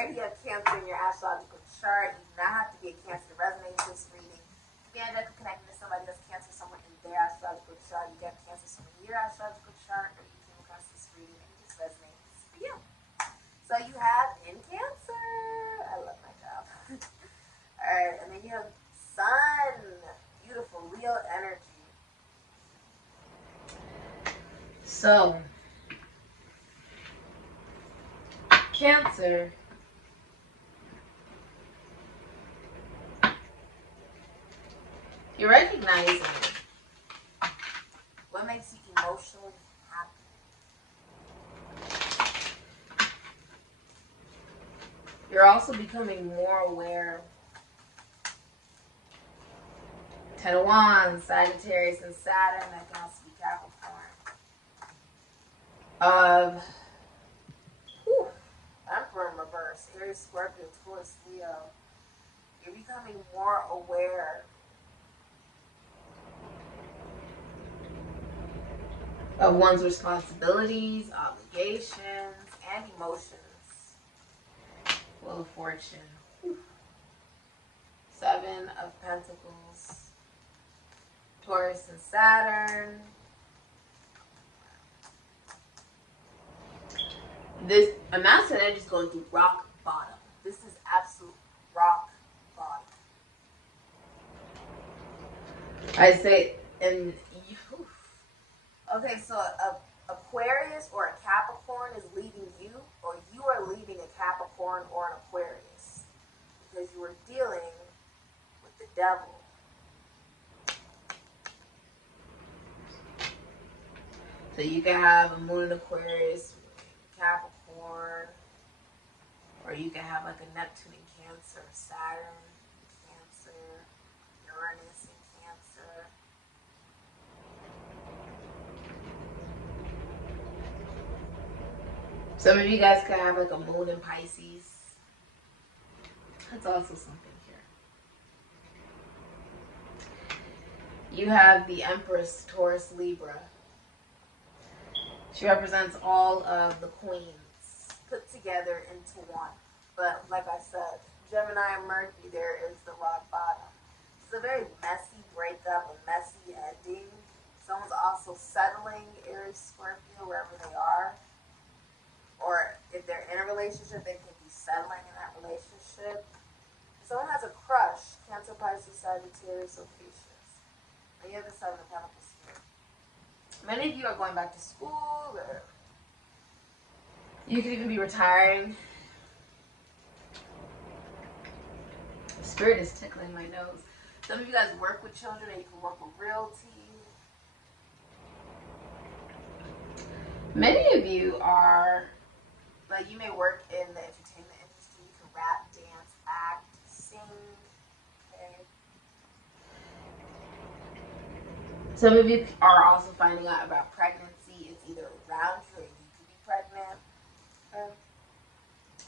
already have Cancer in your astrological chart, you do not have to be a Cancer to resonate with this reading. If you end up connecting to somebody that's Cancer somewhere in their astrological chart, you get Cancer somewhere in your astrological chart, or you came across this reading and it just resonates for you. So you have in Cancer. I love my job. Alright, and then you have Sun. Beautiful Leo energy. So Cancer, you're recognizing what makes you emotionally happy. You're also becoming more aware. Ten of Wands, Sagittarius, and Saturn, that can also be Capricorn. Of Emperor in reverse, Aries, Scorpio, Taurus, Leo. You're becoming more aware of one's responsibilities, obligations, and emotions. Wheel of Fortune. Seven of Pentacles, Taurus and Saturn. This masculine energy is going through rock bottom. This is absolute rock bottom. I say, and okay, so Aquarius or a Capricorn is leaving you, or you are leaving a Capricorn or an Aquarius, because you are dealing with the devil. So you can have a moon in Aquarius, Capricorn, or you can have like a Neptune in Cancer, Saturn in Cancer, Uranus in Cancer. Some of you guys could have like a moon in Pisces. That's also something here. You have the Empress, Taurus, Libra. She represents all of the queens put together into one. But like I said, Gemini and Mercury, there is the rock bottom. It's a very messy breakup, a messy ending. Someone's also settling, Aries, Scorpio, wherever they are. Or if they're in a relationship, they can be settling in that relationship. Someone has a crush, Cancer, Pisces, Sagittarius, or Pisces. And you have the Seven of Pentacles here. Many of you are going back to school, or you could even be retiring. Spirit is tickling my nose. Some of you guys work with children, and you can work with realty. Many of you are, like, you may work in the entertainment industry. You can rap, dance, act, sing. Okay. Some of you are also finding out about pregnancy. It's either around you or you could be pregnant.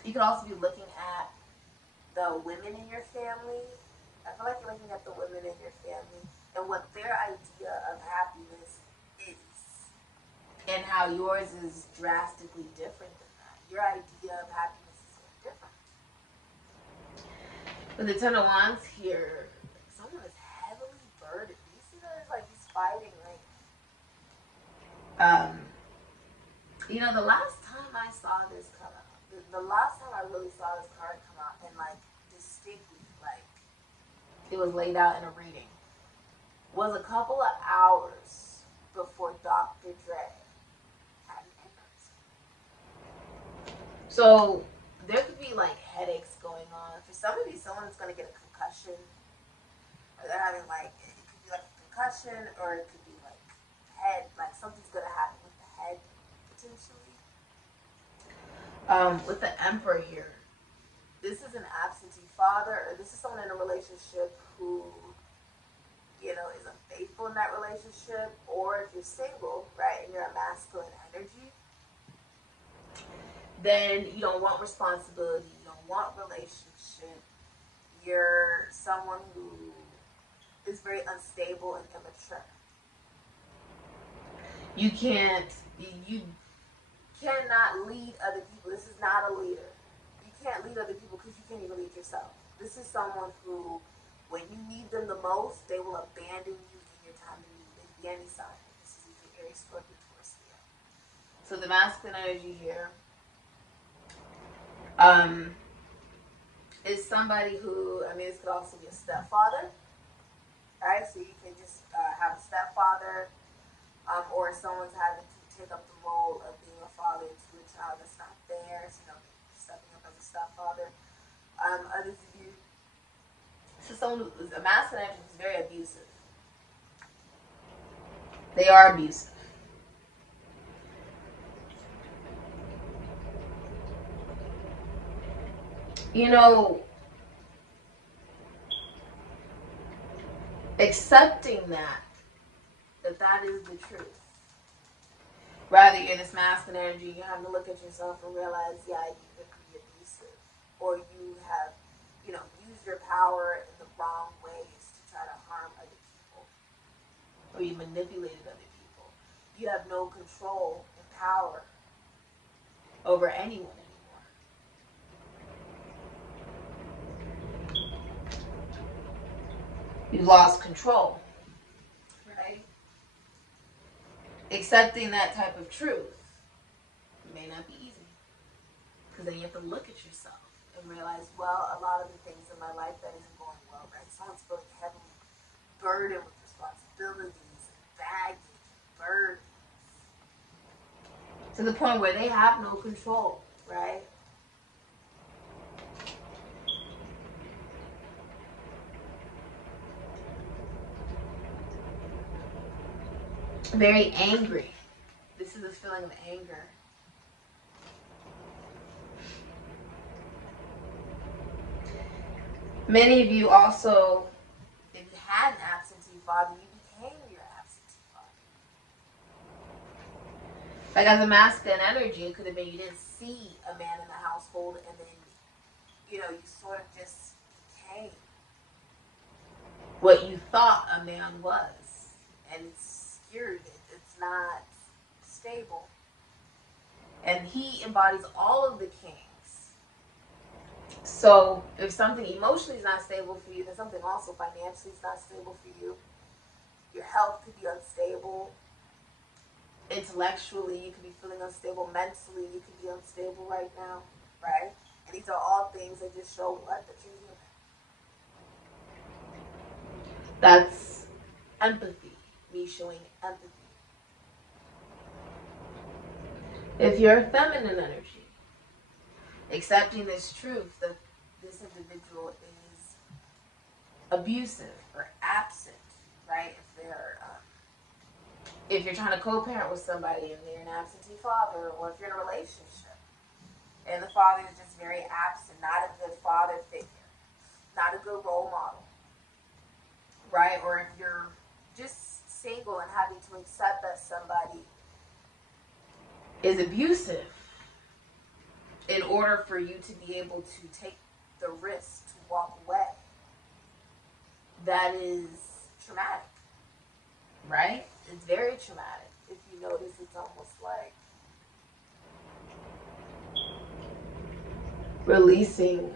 You could also be looking at the women in your family. I feel like you're looking at the women in your family and what their idea of happiness is, and how yours is drastically different than that. Your idea of happiness is so different. With the Ten of Wands here, someone is heavily burdened. You see that it's like he's fighting, like, you know, the last time I saw this come out, the last time I really saw this card come out and like distinctly, like it was laid out in a reading, was a couple of hours before Dr. Dre had an entrance. So there could be like headaches going on. For some of you, someone's going to get a concussion, or they're having like, it could be like a concussion, or it could be like head, like something's going to happen with the head potentially. With the Emperor here, this is an absentee father, or this is someone in a relationship who, you know, is unfaithful in that relationship, or if you're single, right, and you're a masculine energy, then you don't want responsibility, you don't want relationship, you're someone who is very unstable and immature. You cannot lead other people. This is not a leader. You can't lead other people because you can't even lead yourself. This is someone who, when you need them the most, they will abandon you in your time of need. It could be any sign. This is your Aries, Scorpio, Taurus, Leo. So the masculine energy here is somebody who, I mean, this could also be a stepfather, right? So you can just have a stepfather, or someone's having to take up the role of being a father to a child that's not theirs, you know, stepping up as a stepfather. Others of you, so someone who is a masculine energy is very abusive. They are abusive. You know, accepting that is the truth. Rather, you're this masculine energy, you have to look at yourself and realize, yeah, you could be abusive. Or you have, you know, used your power in the wrong ways to try to harm other people. Or you manipulated other people. You have no control and power over anyone anymore. You've lost control, right? Accepting that type of truth may not be easy, because then you have to look at yourself and realize, well, a lot of the things in my life that isn't going well, right? Someone's feeling heavily burdened with responsibilities and baggage and burdens to the point where they have no control, right? Very angry. This is a feeling of anger. Many of you also, if you had an absentee father, you became your absentee father. Like as a masculine energy, it could have been you didn't see a man in the household, and then, you know, you sort of just became what you thought a man was. And it's skewed. It's not stable. And he embodies all of the kings. So if something emotionally is not stable for you, then something also financially is not stable for you. Your health could be unstable. Intellectually, you could be feeling unstable. Mentally, you could be unstable right now, right? And these are all things that just show what? That you're human. That's empathy. Me showing empathy. If you're a feminine energy, accepting this truth that this individual is abusive or absent, right? If you're trying to co-parent with somebody and they're an absentee father, or if you're in a relationship and the father is just very absent, not a good father figure, not a good role model, right? Or if you're just single and having to accept that somebody is abusive in order for you to be able to take the risk to walk away, that is traumatic, right? It's very traumatic. If you notice, it's almost like releasing.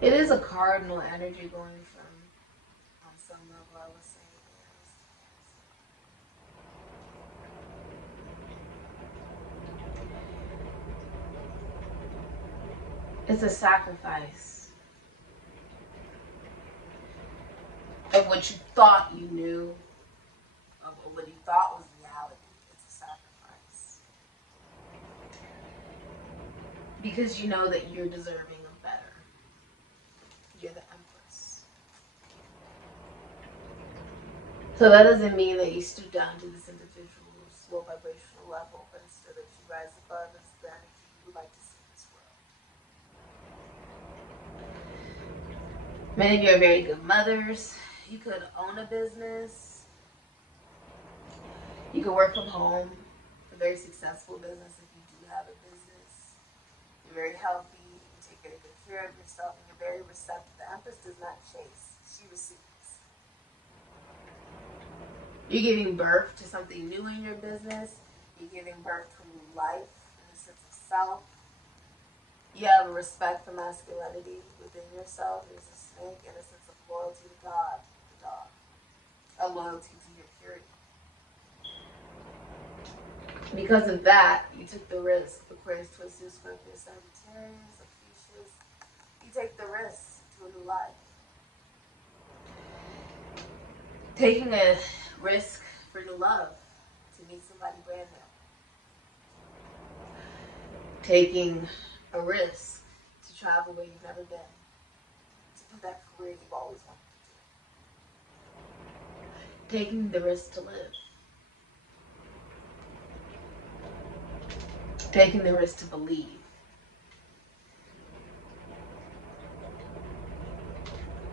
It is a cardinal energy going from, on some level, I would say, it's a sacrifice of what you thought you knew, of what you thought was reality. It's a sacrifice. Because you know that you're deserving of better. You're the Empress. So that doesn't mean that you stoop down to this individual's low vibrational level, but instead that you rise above as the energy you would like to see in this world. Many of you are very good mothers. You could own a business. You could work from home. A very successful business if you do have a business. You're very healthy. You can take very good care of yourself, and you're very receptive. The Empress does not chase. She receives. You're giving birth to something new in your business. You're giving birth to a new life in the sense of yourself. You have a respect for masculinity within yourself. There's a snake and a sense of loyalty to God, the dog. A loyalty to your purity. Because of that, you took the risk. Aquarius, Twisted, Scorpio, Sagittarius, Aquarius. You take the risk to a new life. Taking a risk for new love, to meet somebody brand new. Taking a risk to travel where you've never been. To do that career you've always wanted to do. Taking the risk to live. Taking the risk to believe.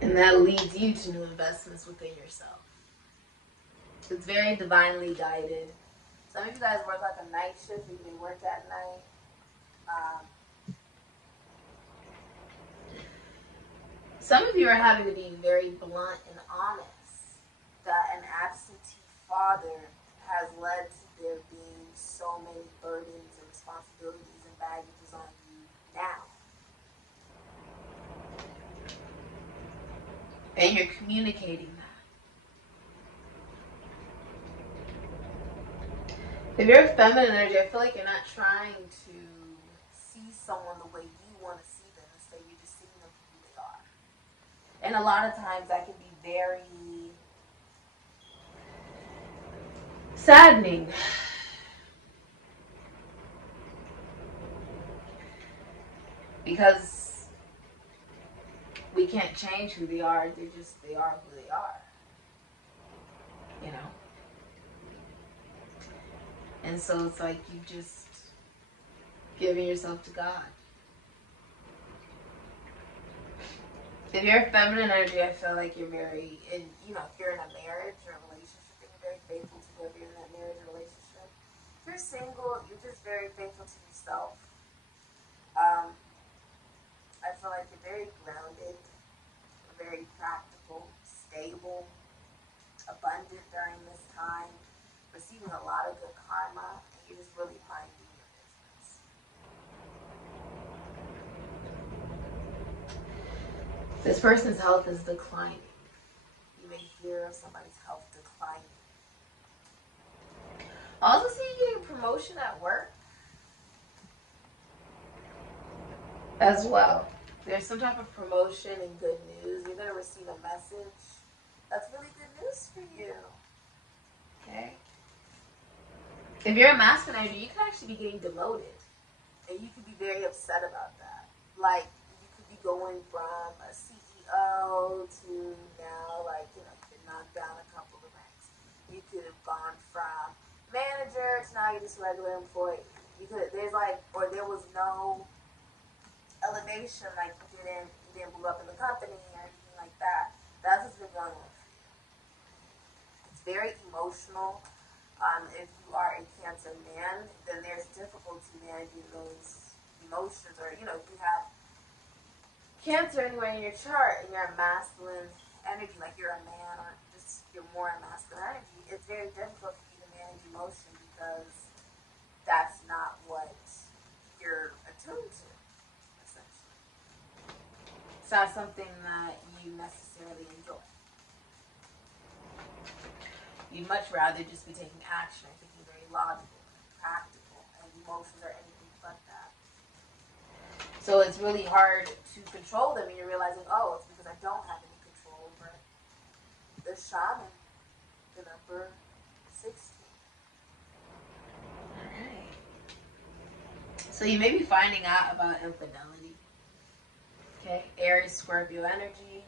And that leads you to new investments within yourself. It's very divinely guided. Some of you guys work like a night shift. You may work at night. Some of you are having to be very blunt and honest that an absentee father has led to there being so many burdens and responsibilities and baggages on you now. And you're communicating that. If you're a feminine energy, I feel like you're not trying to see someone the way you want to see them. Instead, you're just seeing them for who they are. And a lot of times that can be very saddening. Because we can't change who they are. They are who they are. You know? And so it's like you just giving yourself to God. If you're a feminine energy, I feel like you're very, and if you're in a marriage or a relationship, you're very faithful to whoever you're in that marriage or relationship. If you're single, you're just very faithful to yourself. I feel like you're very grounded, very practical, stable, abundant during this time, receiving a lot of good karma, and you're just really minding your business. This person's health is declining. You may hear of somebody's health declining. I also see you getting a promotion at work as well. There's some type of promotion and good news. You're going to receive a message that's really good news for you. Okay? If you're a masculine energy, you could actually be getting demoted. And you could be very upset about that. Like, you could be going from a CEO to now, you've been knocked down a couple of ranks. You could have gone from manager to now you're just a regular employee. Or there was no elevation, you didn't move up in the company or anything like that. That's what's been going on for you. It's very emotional. If you are a Cancer man, then there's difficulty managing those emotions. Or, if you have Cancer anywhere in your chart and you're a masculine energy, like you're a man or just you're more a masculine energy, it's very difficult for you to manage emotion because that's not what you're attuned to. It's not something that you necessarily enjoy. You'd much rather just be taking action and thinking very logical, practical, and emotions are anything but that. So it's really hard to control them, and you're realizing, it's because I don't have any control over it. The Shaman, the number 16. Alright. So you may be finding out about infidelity. Okay, Aries, Scorpio energy,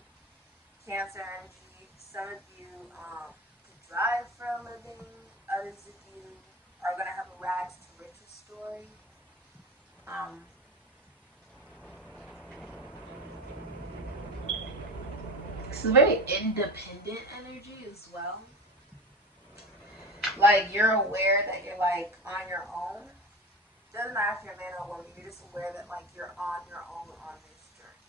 Cancer energy. Some of you can drive for a living. Others of you are going to have a rags to riches story. It's a very independent energy as well. Like, you're aware that you're, on your own. Doesn't matter if you're a man or a woman. You're just aware that, you're on your own on this journey.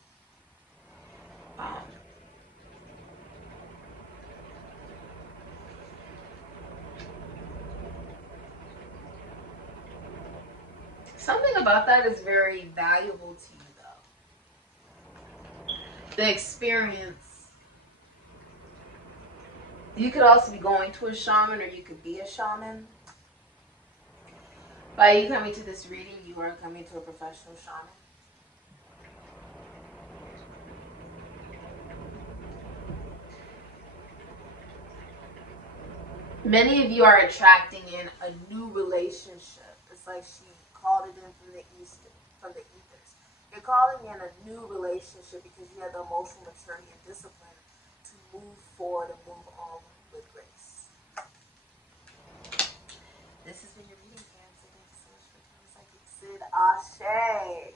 Something about that is very valuable to you, though. The experience. You could also be going to a shaman, or you could be a shaman. By you coming to this reading, you are coming to a professional shaman. Many of you are attracting in a new relationship. It's like she called it in from the east, from the ethers. You're calling in a new relationship because you have the emotional maturity and discipline to move forward and move on with grace. This has been your reading, Cancer. Thank you so much for coming, Sikiksyd. Ashe.